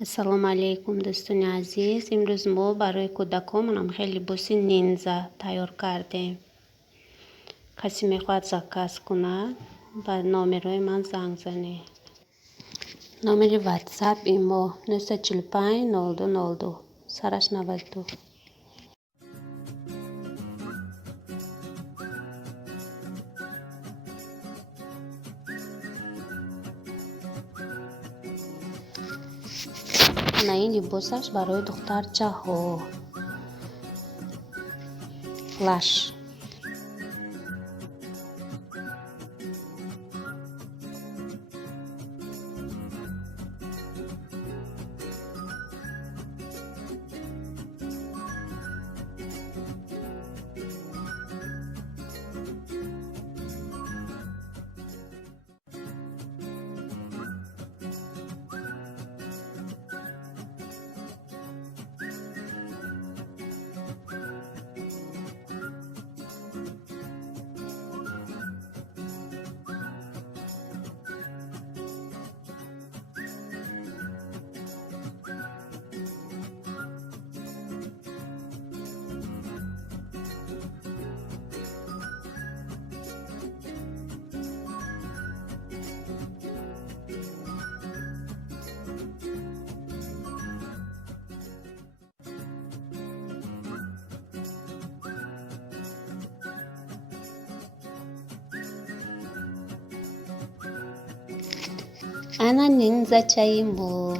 السلام علیکم دوستان عزیز. امروز ما برای کودکانم خیلی لباس نینجا تیار کردیم. کسی میخواد زکاس کنه با نامرای من زنگ زنه. نامر واتساپ ایمو 945 0202 سرش 92. نه این لباسش برای دخترچه ها. فلاش. انا نینجا چایمو